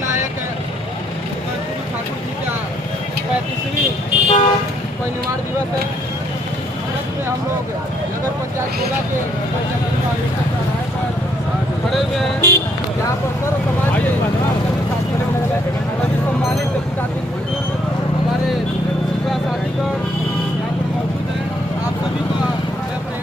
जननायक कर्पूरी ठाकुर जी का 35वीं परिनिर्वाण दिवस है। इसमें हम लोग नगर पंचायत गोला के चौराहे पर खड़े हुए हैं। यहाँ पर सर्व समाज के सभी सम्मानित deputy हमारे युवा साथीगण यहाँ पर मौजूद हैं। आप सभी का मैं अपने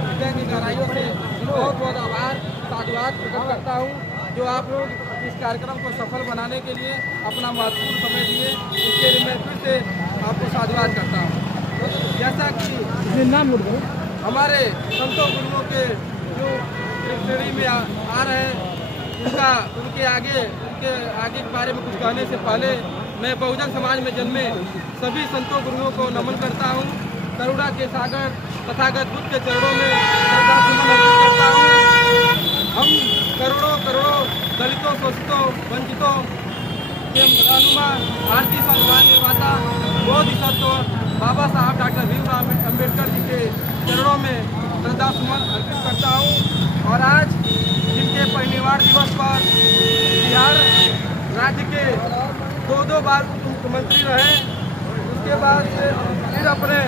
हृदय की गहराइयों से बहुत बहुत आभार साधुवाद प्रकट करता हूँ, जो आप लोग इस कार्यक्रम को सफल बनाने के लिए अपना महत्वपूर्ण समय दिए। इसके लिए मैं फिर से आपको साधुवाद करता हूँ। जैसा कि हमारे संतों गुरुओं के जो श्रेणी में आ रहे हैं, उनके आगे के बारे में कुछ कहने से पहले मैं बहुजन समाज में जन्मे सभी संतों गुरुओं को नमन करता हूँ। करुणा के सागर तथागत बुद्ध के चरणों में श्रद्धासुमन अर्पित करता हूँ। हम करोड़ों दलितों, शोषितों, वंचितों के रहनुमा, भारतीय संविधान निर्माता बोधिसत्व बाबा साहब डॉक्टर भीमराव अम्बेडकर जी के चरणों में श्रद्धासुमन अर्पित करता हूँ। और आज जिनके परिनिर्वाण दिवस पर बिहार राज्य के दो बार मुख्यमंत्री रहे, उसके बाद फिर अपने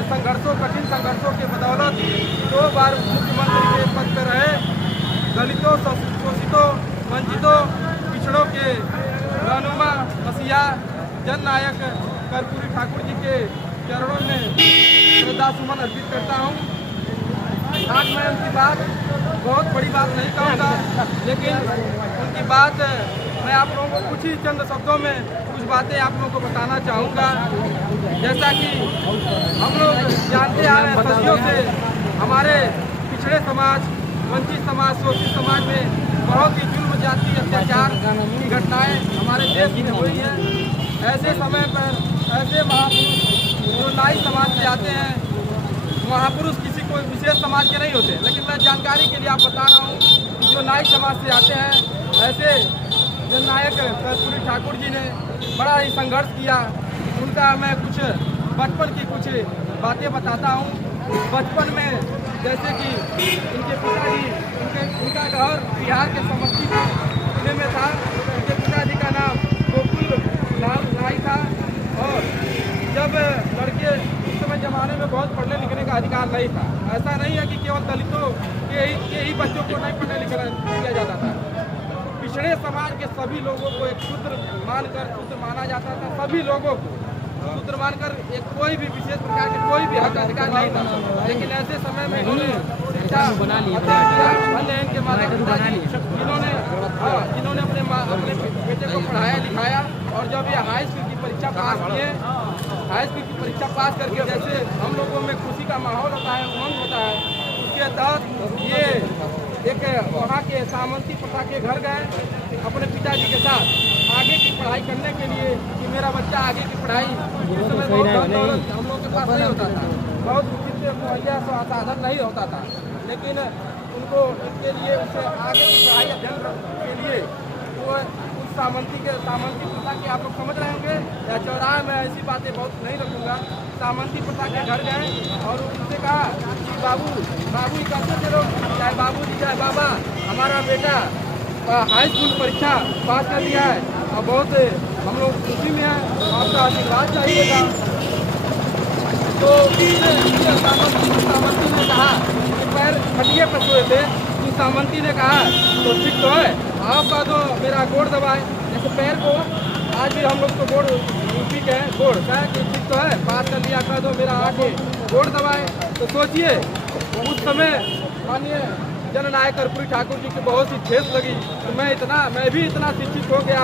कठिन संघर्षों के बदौलत 2 बार मुख्यमंत्री के पद पर रहे। दलितों, शोषितों, वंचितों, पिछड़ों के रहनुमा मसीहा जननायक कर्पूरी ठाकुर जी के चरणों में श्रद्धासुमन अर्पित करता हूँ। आज मैं उनकी बात बहुत बड़ी बात नहीं कहूँगा, लेकिन उनकी बात मैं आप लोगों को कुछ ही चंद शब्दों में कुछ बातें आप लोगों को बताना चाहूँगा। जैसा कि हम लोग जानते आ रहे हैं सदियों से हमारे पिछड़े समाज, वंचित समाज, शोषित समाज में बहुत ही जुल्म, जाति, अत्याचार की घटनाएं हमारे देश में हुई हैं। ऐसे समय पर ऐसे महापुरुष जो नाई समाज से आते हैं, महापुरुष किसी कोई विशेष समाज के नहीं होते, लेकिन मैं जानकारी के लिए आप बता रहा हूँ कि जो नाई समाज से आते हैं, ऐसे जननायक कर्पूरी ठाकुर जी ने बड़ा ही संघर्ष किया। उनका मैं कुछ बचपन की कुछ बातें बताता हूँ। बचपन में जैसे कि उनके पिताजी, उनका घर बिहार के समस्तीपुर जिले में था। उनके पिताजी का नाम गोकुल लाल नाई था। और जब लड़के उस समय ज़माने में बहुत पढ़ने लिखने का अधिकार नहीं था। ऐसा नहीं है कि केवल दलितों के ही बच्चों को नहीं पढ़ने लिखना किया जाता था। पिछड़े समाज के सभी लोगों को एक शूद्र माना जाता था। सभी लोगों को शूद्र मानकर एक कोई भी विशेष प्रकार के कोई भी हक अधिकार नहीं था। लेकिन ऐसे समय में इन्होंने शिक्षा बना लिया के माध्यम से जिन्होंने अपने बेटे को पढ़ाया लिखाया। और जब ये हाई स्कूल की परीक्षा पास किए, हाई स्कूल की परीक्षा पास करके जैसे हम लोगों में खुशी का माहौल होता है, उमंग होता है, उसके तहत ये एक वहाँ के सामंती प्रथा के घर गए अपने पिताजी के साथ आगे की पढ़ाई करने के लिए, कि मेरा बच्चा आगे की पढ़ाई। उस समय बहुत दौलत हम लोग के पास नहीं होता था, बहुत उचित मुहैया साधन नहीं होता था, लेकिन उनको इसके लिए उसे आगे की पढ़ाई अध्ययन के लिए वो उस सामंती प्रथा के आप लोग समझ रहे होंगे या चौराहे में ऐसी बातें बहुत नहीं रखूँगा। सामंती प्रथा के घर गए और उनसे कहा कि बाबू ही कहते थे लोग, चाहे बाबू जी चाहे बाबा, हमारा बेटा हाई स्कूल परीक्षा पास कर दिया है और बहुत हम लोग खुशी में हैं, आपका आशीर्वाद चाहिएगा। तो सामंती ने कहा कि पैर खटिए पर सोए थे, तो सामंती ने कहा तो ठीक तो है, आप कह दो मेरा गोड़ दबाए। जैसे पैर को आज भी हम लोग तो गोड़ यूपी के हैं, गोड़ क्या है कि ठीक तो है, पास कर लिया, कह दो मेरा आके गोड़ दबाए। तो सोचिए उस समय माननीय जननायक कर्पूरी ठाकुर जी की बहुत सी ठेस लगी। तो मैं भी इतना शिक्षित हो गया,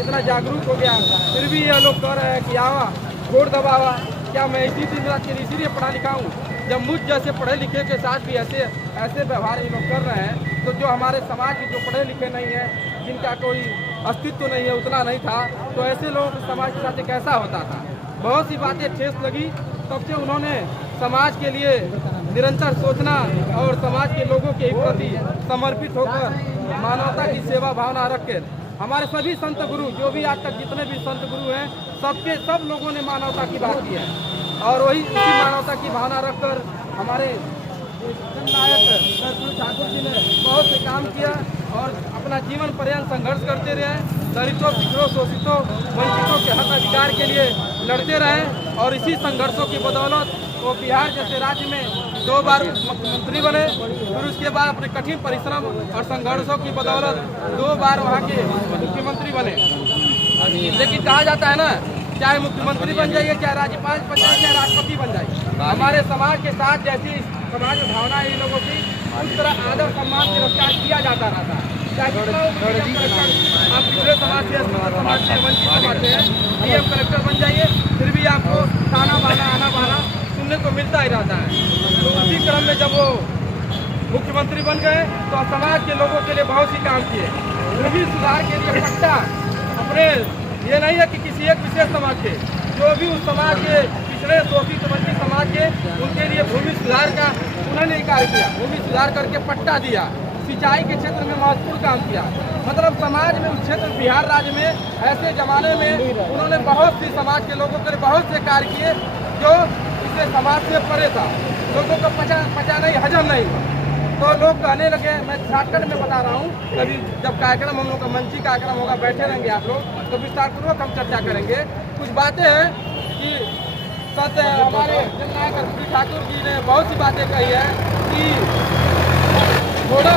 इतना जागरूक हो गया, फिर भी ये लोग कह रहे हैं कि आवा गोड़ दबावा। क्या मैं इसी दिन रात के इसीलिए पढ़ा लिखा हूँ? जब मुझ जैसे पढ़े लिखे के साथ भी ऐसे व्यवहार ये लोग कर रहे हैं, तो जो हमारे समाज के जो पढ़े लिखे नहीं है, जिनका कोई अस्तित्व नहीं है, उतना नहीं था, तो ऐसे लोगों के समाज के साथ कैसा होता था? बहुत सी बातें ठेस लगी। तब से उन्होंने समाज के लिए निरंतर सोचना और समाज के लोगों के प्रति समर्पित होकर मानवता की सेवा भावना रखकर हमारे सभी संत गुरु, जो भी आज तक जितने भी संत गुरु हैं, सब लोगों ने मानवता की बात की है। और वही उसी मानवता की भावना रखकर हमारे जननायक कर्पूरी ठाकुर जी ने बहुत से काम किया और अपना अपना जीवन पर्यंत संघर्ष करते रहे, दलितों, पिछड़ों, शोषितों, वंचितों के हक अधिकार के लिए लड़ते रहे और इसी संघर्षों की बदौलत वो बिहार जैसे राज्य में 2 बार मुख्यमंत्री बने। फिर उसके बाद अपने कठिन परिश्रम और संघर्षों की बदौलत 2 बार वहाँ के मुख्यमंत्री बने। लेकिन कहा जाता है ना, चाहे मुख्यमंत्री बन जाइए, चाहे राज्यपाल बन जाइए, चाहे राष्ट्रपति बन जाइए, हमारे समाज के साथ जैसी समाज में भावना है इन लोगों की, उस तरह आदर सम्मान तिरस्कार किया जाता रहता है। आप पिछड़े समाज से, समाज से, वंचित समाज से डीएम कलेक्टर बन जाइए, फिर भी आपको ताना बाना, आना बाना सुनने को मिलता ही रहता है। तो उसी क्रम में जब वो मुख्यमंत्री बन गए तो समाज के लोगों के लिए बहुत सी काम किए। भूमि सुधार के लिए पट्टा अपने, ये नहीं है कि किसी एक विशेष समाज के, जो भी उस समाज के पिछड़े, शोषित, वंचित समाज के, उनके लिए भूमि सुधार का उन्होंने कार्य किया। भूमि सुधार करके पट्टा दिया। सिंचाई के क्षेत्र में महत्वपूर्ण काम किया। मतलब समाज में, उस क्षेत्र बिहार राज्य में ऐसे जमाने में उन्होंने बहुत सी समाज के लोगों के लिए बहुत से कार्य किए जो इससे समाज से परे था, लोगों को पचा नहीं, हजम नहीं। तो लोग कहने लगे, मैं शॉर्टकट में बता रहा हूँ, कभी जब कार्यक्रम हम लोग का मंची कार्यक्रम होगा, बैठे रहेंगे आप लोग, तो विस्तारपूर्वक हम चर्चा करेंगे। कुछ बातें हैं कि सत्य, हमारे जननायक कर्पूरी ठाकुर जी ने बहुत सी बातें कही है कि छोड़ो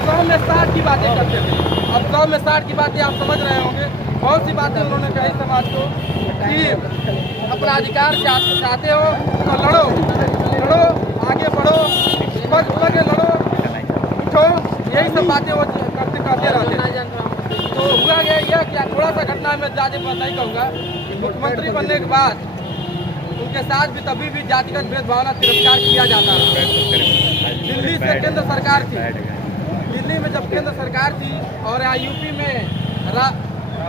100 में 60 की बातें करते थे। अब 100 में 60 की बातें आप समझ रहे होंगे। बहुत सी बातें उन्होंने कही समाज को कि अपना अधिकार चाहते हो तो लड़ो, लड़ो, आगे बढ़ो, पग लड़ो, उठो, यही सब बातें वो करते रहते। तो हुआ गया यह कि थोड़ा सा घटना में ज़्यादा नहीं कहूँगा। मुख्यमंत्री बनने के बाद उनके साथ भी तभी भी जातिगत भेदभाव तिरस्कार किया जाता है। दिल्ली से केंद्र सरकार थी, दिल्ली में जब केंद्र सरकार थी और यहाँ यूपी में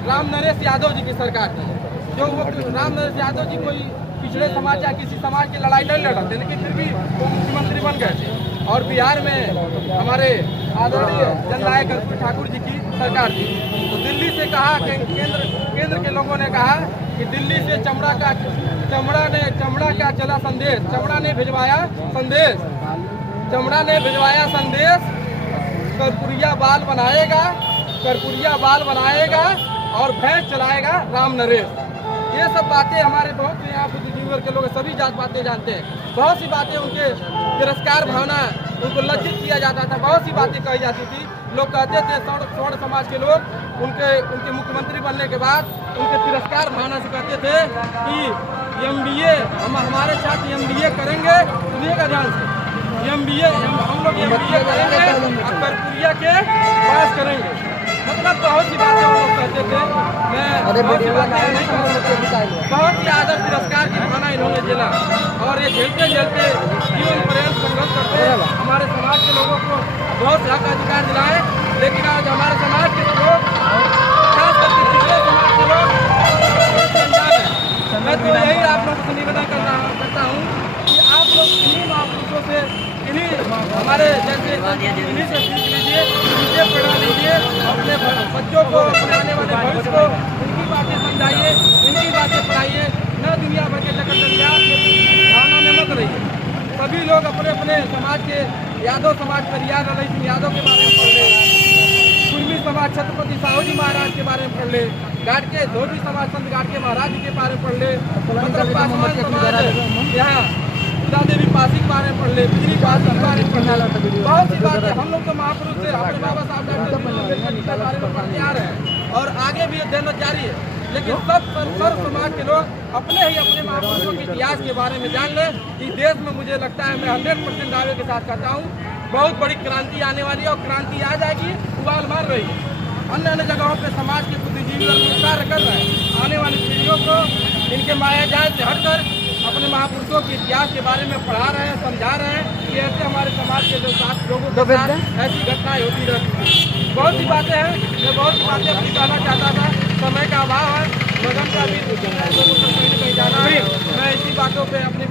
राम नरेश यादव जी की सरकार थी, जो वो राम नरेश यादव जी कोई पिछड़े समाज या किसी समाज की लड़ाई नहीं लड़ रहे थे, लेकिन फिर भी वो मुख्यमंत्री बन गए थे। और बिहार में हमारे आदरणीय जननायक कर्पूरी ठाकुर जी की सरकार थी। तो दिल्ली से कहा कि केंद्र के लोगों ने कहा कि दिल्ली से चमड़ा का चला संदेश, चमड़ा ने भिजवाया संदेश, कर्पूरिया बाल बनाएगा और भैंस चलाएगा राम नरेश। ये सब बातें हमारे बहुत यहाँ बुद्धिजीवी के लोग सभी जात बातें जानते हैं। बहुत सी बातें उनके तिरस्कार भावना, उनको लज्जित किया जाता था, बहुत सी बातें कही जाती थी। लोग कहते थे, सवर्ण समाज के लोग उनके मुख्यमंत्री बनने के बाद उनके तिरस्कार भावना से कहते थे कि MBA हमारे छात्र MBA करेंगे, सुनिएगा ध्यान से, हम लोग MBA करेंगे और कर्पूरिया के पास करेंगे। मतलब बहुत सी बातें वो लोग कहते थे। मैं बहुत सी बातें नहीं कह सकता, बहुत ही आदर तिरस्कार की भावना इन्होंने झेला और ये झेलते जीवन पर्यंत संघर्ष करते हमारे समाज के लोगों को बहुत हक अधिकार दिलाए। लेकिन आज हमारे समाज के लोग, खास करके पिछड़े समाज के लोग पंजाब है। मैं तो यही आप लोगों से निवेदन करता हूँ कि आप लोग इन्हीं महापुरुषों से, इन्हीं हमारे जैसे इन्हीं से सीख लीजिए, इनसे पढ़ा लीजिए, अपने बच्चों को, अपने आने वाले भविष्य को इनकी बातें समझाइए, इनकी बातें पढ़ाइए। न दुनिया भर के जगत की भावना में मत रहिए। सभी लोग अपने अपने समाज के, यादव समाज पर रियाज सिंह यादव के बारे में पढ़ ले, कुर्मी समाज छत्रपति साहू जी महाराज के बारे में पढ़ ले, गाड़के धोबी समाज संत गाड़के महाराज जी के बारे में पढ़ ले, मतलब पासवान समाज यहाँ देवी पासी के बारे में पढ़ ले, बिजली पासी के बारे में पढ़ ले। बहुत सी बातें हम लोग तो महापुरुष से अपने बाबा साहब डॉक्टर अम्बेडकर जी के बारे में पढ़ते आ रहे हैं और आगे भी अध्ययन जारी है। लेकिन सर्व समाज के लोग अपने महापुरुषों के इतिहास के बारे में जान लें। इस देश में मुझे लगता है, मैं 100% दावे के साथ कहता हूँ, बहुत बड़ी क्रांति आने वाली है और क्रांति आ जाएगी, उबाल मार रही है। अन्य जगहों पे समाज के बुद्धिजीवी लोग कार्य कर रहे हैं। आने वाली पीढ़ियों को इनके मायाजाल से हटकर अपने महापुरुषों के इतिहास के बारे में पढ़ा रहे हैं, समझा रहे हैं कि ऐसे हमारे समाज के जो साथ लोगों के साथ ऐसी घटनाएं होती रहती हैं। बहुत सी बातें हैं, मैं बहुत सी बातें अपनी कहना चाहता था, समय का अभाव है, लगन का भी कहीं जाना है। मैं इसी बातों पे अपनी बात